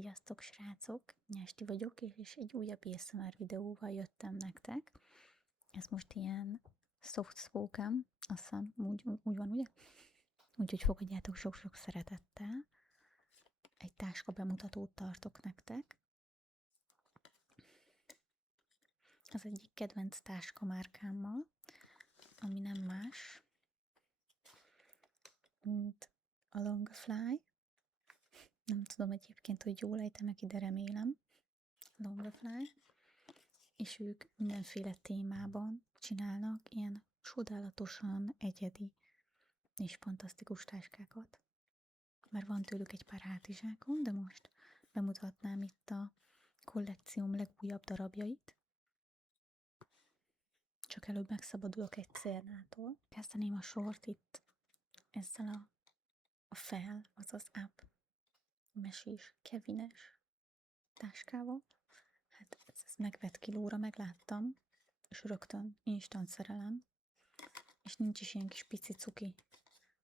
Sziasztok srácok, Nyásti vagyok, és egy újabb ASMR videóval jöttem nektek. Ez most ilyen soft spoken, azt hiszem úgy van, ugye? Úgyhogy fogadjátok sok-sok szeretettel. Egy táska bemutatót tartok nektek. Az egyik kedvenc táska márkámmal, ami nem más, mint a Longifly. Nem tudom egyébként, hogy jól ejtem-e, de remélem. Longifly. És ők mindenféle témában csinálnak ilyen csodálatosan egyedi és fantasztikus táskákat. Már van tőlük egy pár hátizsákom, de most bemutatnám itt a kollekcióm legújabb darabjait. Csak előbb megszabadulok egy cérnától. Kezdeném a sort itt ezzel a fel, azaz up mesés, kevines táskával. Hát ez megvett kilóra, megláttam, és rögtön instant szerelem, és nincs is ilyen kis pici cuki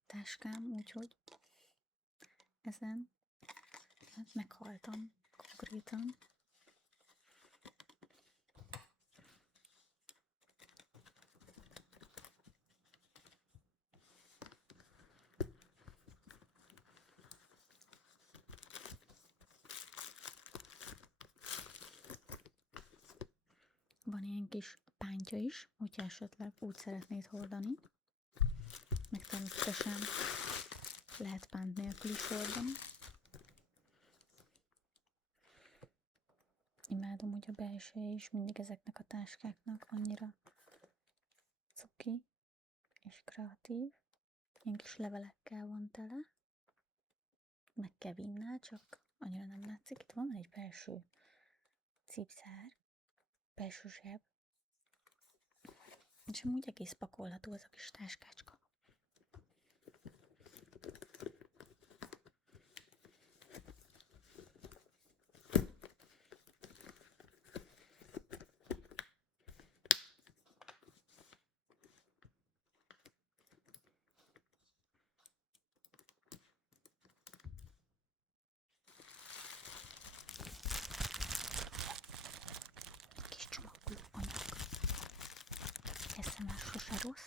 táskám, úgyhogy ezen hát meghaltam konkrétan. Van ilyen kis pántja is, hogyha esetleg úgy szeretnéd hordani. Meg természetesen lehet pánt nélkül is hordani. Imádom, hogy a belseje is mindig ezeknek a táskáknak annyira cuki és kreatív. Ilyen kis levelekkel van tele. Meg Kevinnel, csak annyira nem látszik. Itt van egy belső cipzár, belső zseb. És amúgy egész pakolható ez a kis táskácska. Kis csomagoló anyag. Eszem már sose rossz.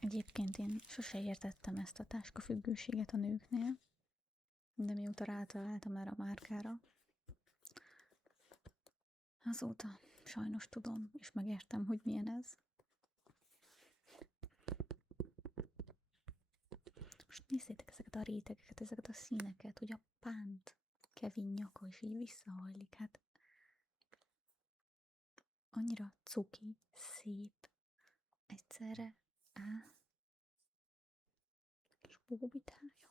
Egyébként én sose értettem ezt a táskafüggőséget a nőknél, de mióta rátaláltam erre a márkára, azóta sajnos tudom, és megértem, hogy milyen ez. Most nézzétek ezeket a rétegeket, ezeket a színeket, hogy a pánt Kevin nyaka is így visszahajlik, hát annyira cuki, szép, egyszerre kis bóbitája.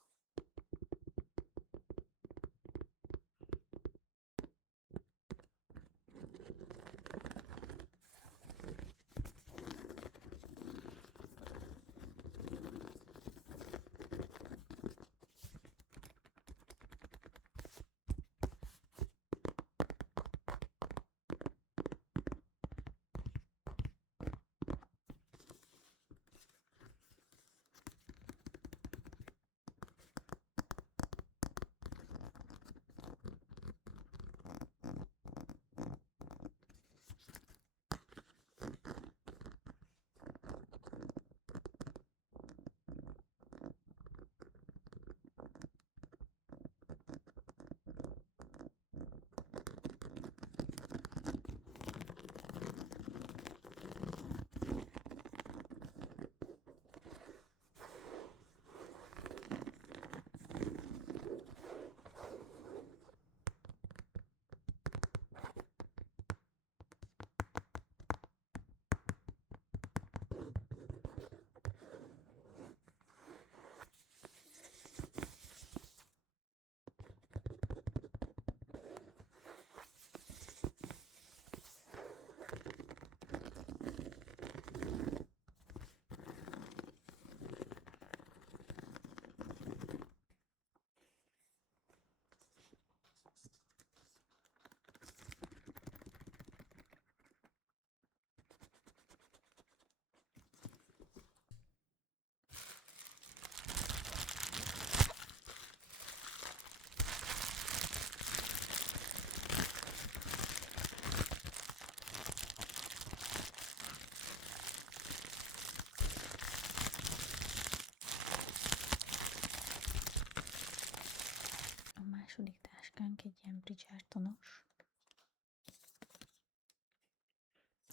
táskánk egy ilyen Bridgertonos.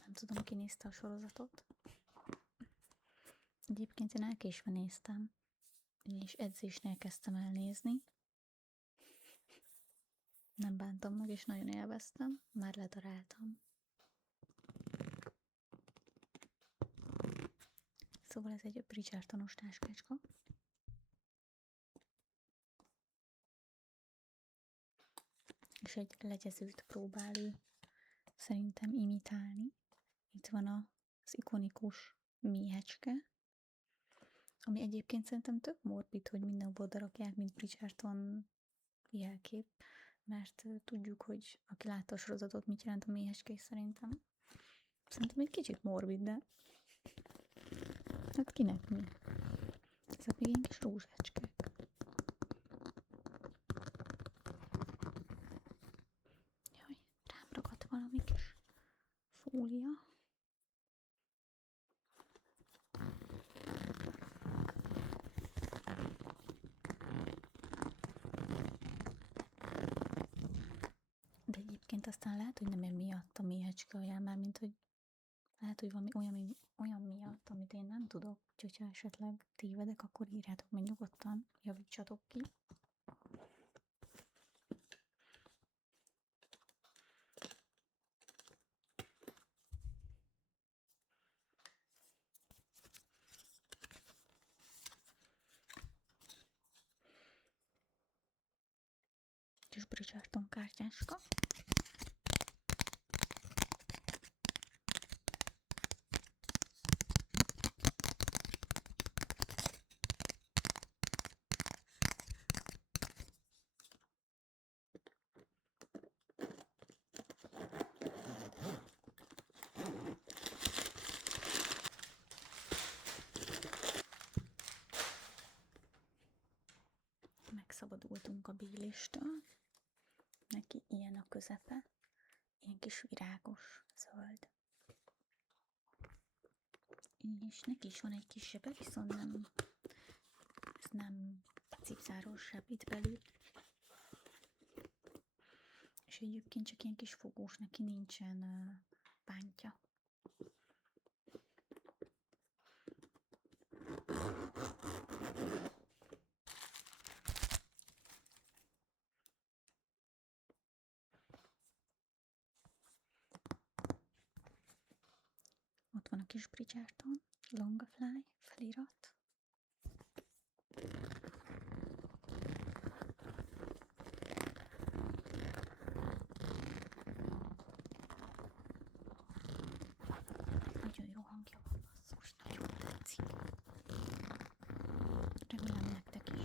Nem tudom, ki nézte a sorozatot. Egyébként én elkésve néztem, és edzésnél kezdtem el nézni. Nem bántam meg, és nagyon élveztem. Már ledaráltam. Szóval ez egy Bridgertonos táskácska. És egy legyezőt próbál ő szerintem imitálni. Itt van az ikonikus méhecske, ami egyébként szerintem tök morbid, hogy mindenhol odarakják, mint Bridgerton jelkép, mert tudjuk, hogy aki látta a sorozatot, mit jelent a méhecske, és szerintem egy kicsit morbid, de hát kinek mi? Ezek még ilyen kis rózsácskák. Jaj, rám ragadt valami kis fólia. De egyébként aztán lehet, hogy nem emiatt a méhecske ajánl, már mint hogy lehet, hogy valami olyan miatt, amit én nem tudok, úgyhogy ha esetleg tévedek, akkor írjátok meg nyugodtan, javítsatok ki. Kis Bridgerton kártyáska. Megszabadultunk a Bélistől. Neki ilyen a közepe, ilyen kis virágos, zöld. És neki is van egy kis zsebe, viszont ez nem cipzáros zseb itt belül. És egyébként csak ilyen kis fogós, neki nincsen pántja. Ott van a kis Bridgerton, Longafly felirat. Nagyon jó hangja van, basszus, nagyon tetszik. Remélem nektek is.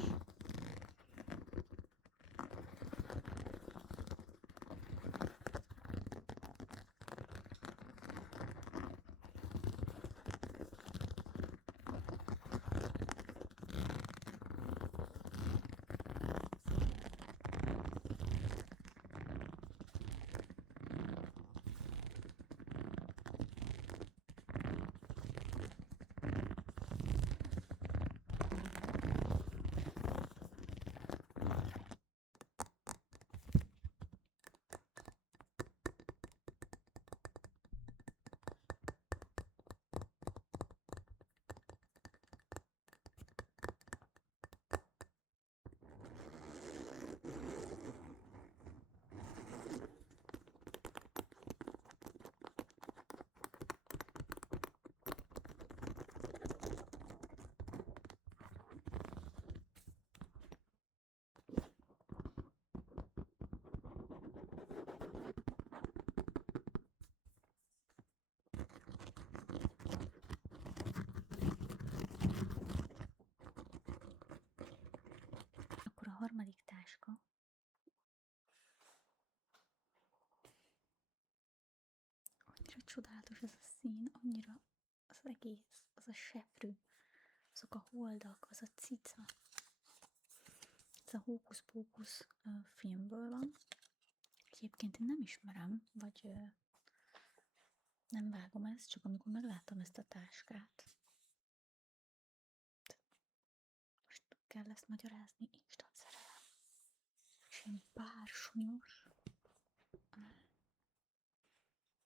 Akkor a harmadik táska. Annyira csodálatos ez a szín, annyira az egész, az a seprű, azok a holdak, az a cica. Ez a Hókusz-Pókusz filmből van. Egyébként én nem ismerem, vagy nem vágom ezt, csak amikor megláttam ezt a táskát. Most kell ezt magyarázni, instant szerelem. És és ilyen bársonyos.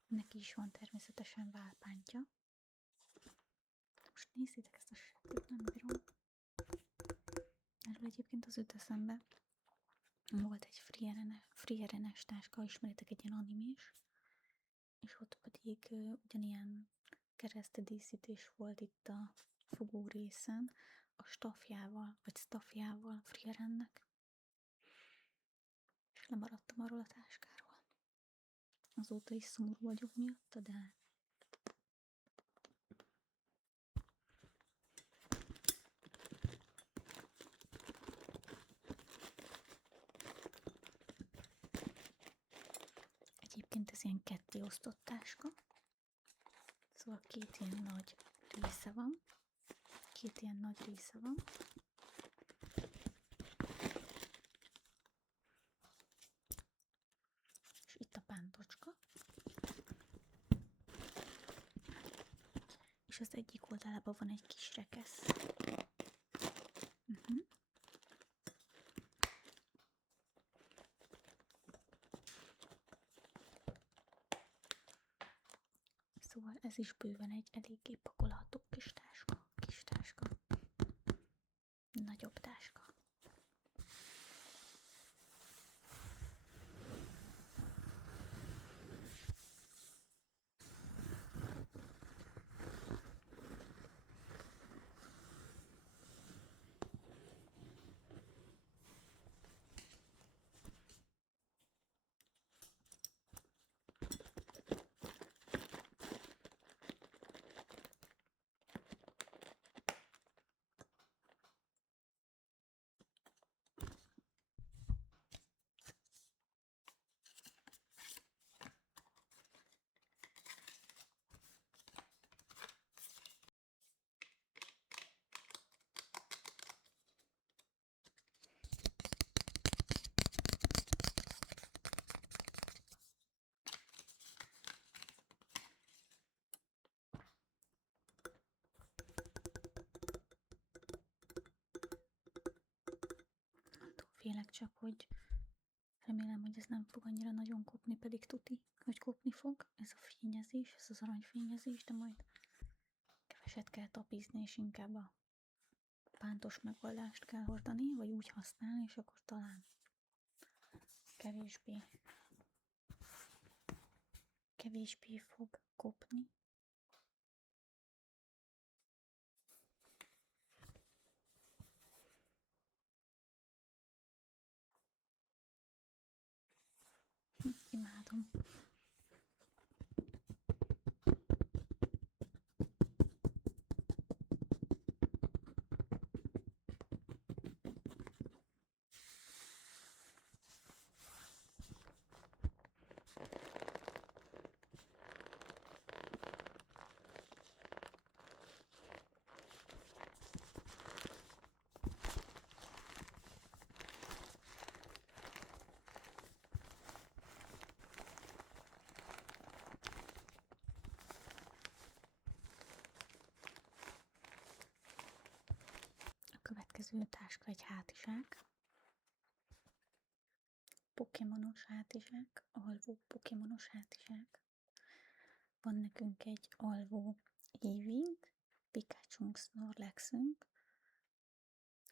Neki is van természetesen válpántja. Most nézzétek ezt a sejtet, nem bírom. Erről egyébként az jut eszembe. Volt egy Free-RNS táska, ismeritek, egy ilyen animés, és ott pedig ugyanilyen keresztdíszítés volt itt a fogó részen, a staffjával Free-RN-nek. És lemaradtam arról a táskáról. Azóta is szomorú vagyok miatta, de egyébként ez ilyen ketté osztott táska. Szóval két ilyen nagy része van. És itt a pántocska. És az egyik oldalában van egy kis rekesz. Szóval ez is bőven egy eléggé pakolható kis táska. Nagyobb táska. Félek csak, hogy remélem, hogy ez nem fog annyira nagyon kopni, pedig tuti, hogy kopni fog. Ez a fényezés, ez az aranyfényezés, de majd keveset kell tapizni, és inkább a pántos megoldást kell hordani, vagy úgy használni, és akkor talán kevésbé fog kopni. Imádom. A következő táska egy hátizsák. Pokémonos hátizsák, alvó Pokémonos hátizsák. Van nekünk egy alvó Eevee-nk, Pikachu-nk, Snorlaxünk.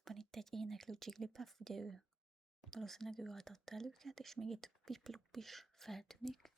Van itt egy éneklő Jigglypuff, ugye valószínűleg ő altatta el őket, és még itt Piplup is feltűnik.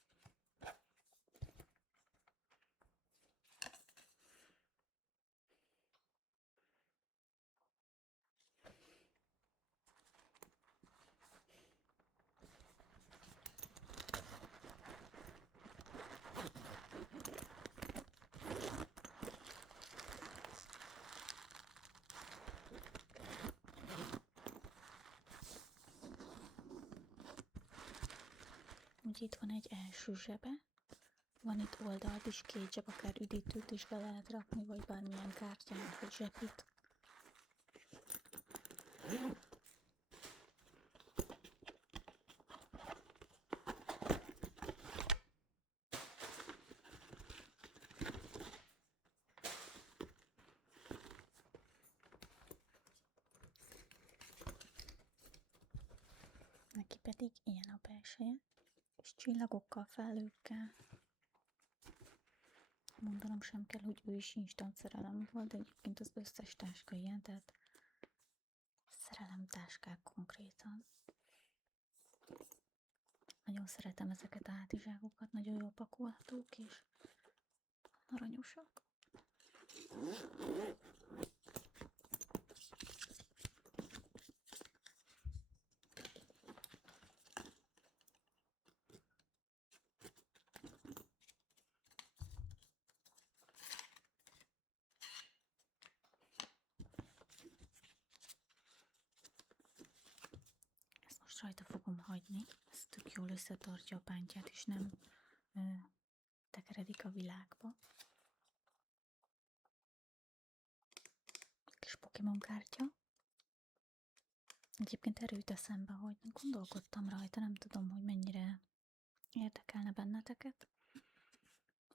Ugye itt van egy első zsebe, van itt oldalt is két zseb, akár üdítőt is be lehet rakni, vagy bármilyen kártyát, vagy zsebit. Neki pedig ilyen a belseje, és csillagokkal, felhőkkel. Mondanom sem kell, hogy ő is instant szerelem volt, de egyébként az összes táska ilyen, tehát szerelemtáskák konkrétan. Nagyon szeretem ezeket a hátizsákokat, nagyon jól pakolhatók és aranyosak. Ezt most rajta fogom hagyni, ez tök jól összetartja a pántját, és nem tekeredik a világba. Kis Pokémon kártya. Egyébként erről jut eszembe, hogy gondolkodtam rajta, nem tudom, hogy mennyire érdekelne benneteket,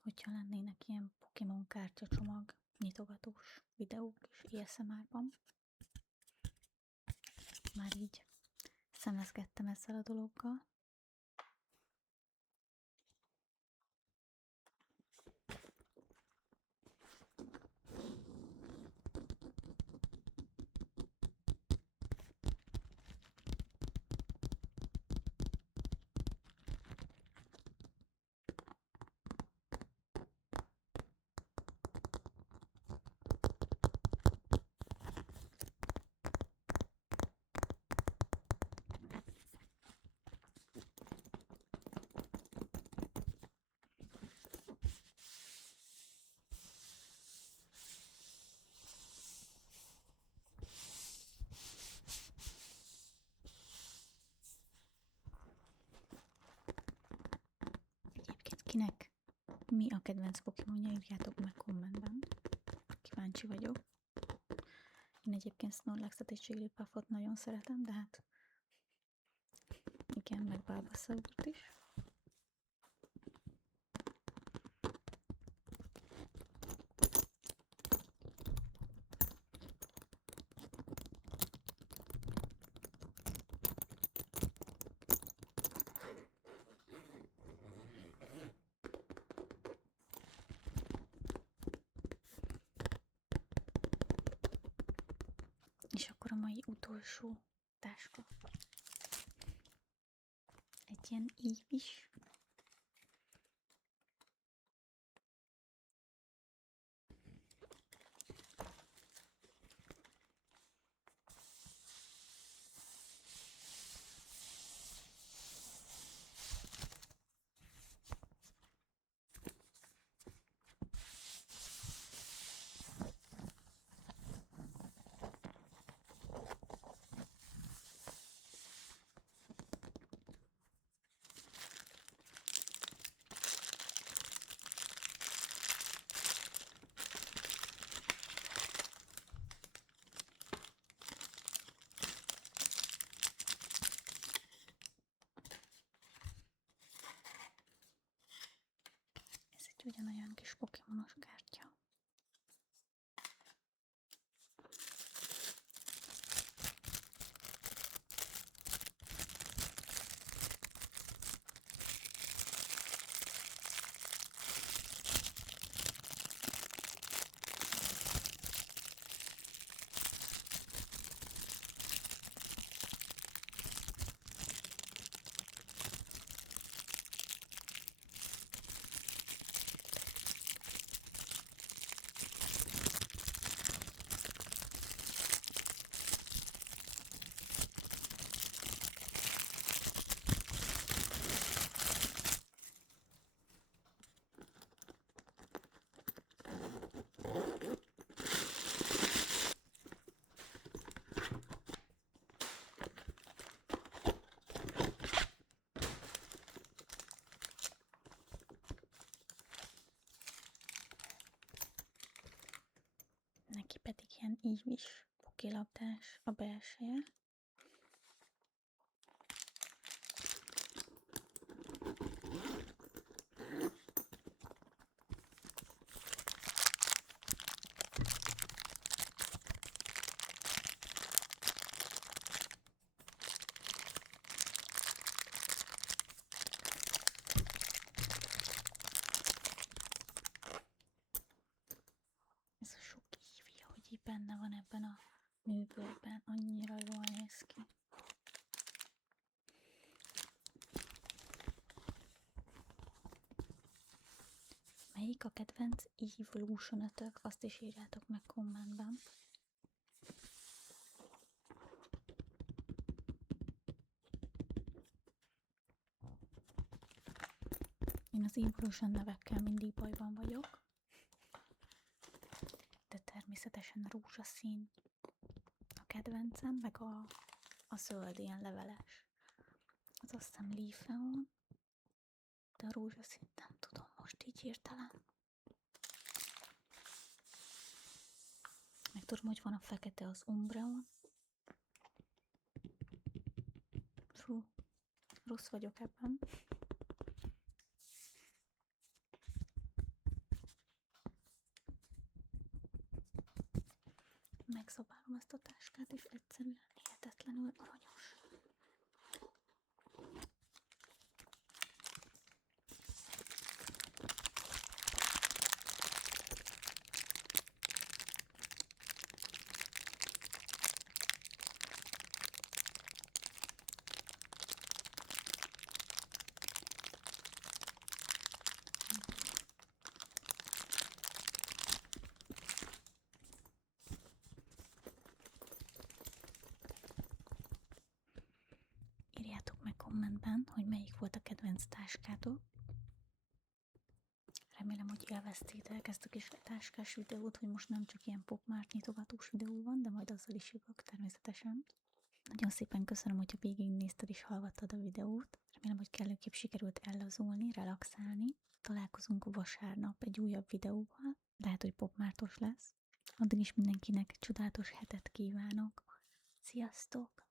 hogyha lennének ilyen Pokémon kártyacsomag nyitogatós videók is ASMR-ban. Már így szemezgettem ezzel a dologgal. Egyébként kinek mi a kedvenc Pokémonja, írjátok meg kommentben. Kíváncsi vagyok. Én egyébként Snorlaxot és Jigglypuffot nagyon szeretem, de hát igen, meg Bulbasaurt is. És akkor a mai utolsó táska. Egy ilyen ív is. Ez egy ugyanolyan kis Pokémonos kártya. Neki pedig ilyen ívis pokélabdás a belseje. melyik a kedvenc Evolution-ötök, azt is írjátok meg kommentben. Én az Evolution nevekkel mindig bajban vagyok, de természetesen rózsaszín a kedvencem, meg a zöld ilyen leveles. Az azt hiszem Leafeon, de a rózsaszín nem tudom most így hirtelen. Meg tudom, hogy van a fekete, az Umbreon. Fú, rossz vagyok ebben. Megszabálom ezt a táskát, és egyszerűen hihetetlenül aranyos. Írjátok meg kommentben, hogy melyik volt a kedvenc táskátok. Remélem, hogy élveztétek ezt a kis táskás videót, hogy most nem csak ilyen popmárt nyitogatós videó van, de majd azzal is jövök természetesen. Nagyon szépen köszönöm, hogyha végignézted és hallgattad a videót. Remélem, hogy kellőképp sikerült ellazulni, relaxálni. Találkozunk vasárnap egy újabb videóval. Lehet, hogy popmártos lesz. Addig is mindenkinek csodálatos hetet kívánok. Sziasztok!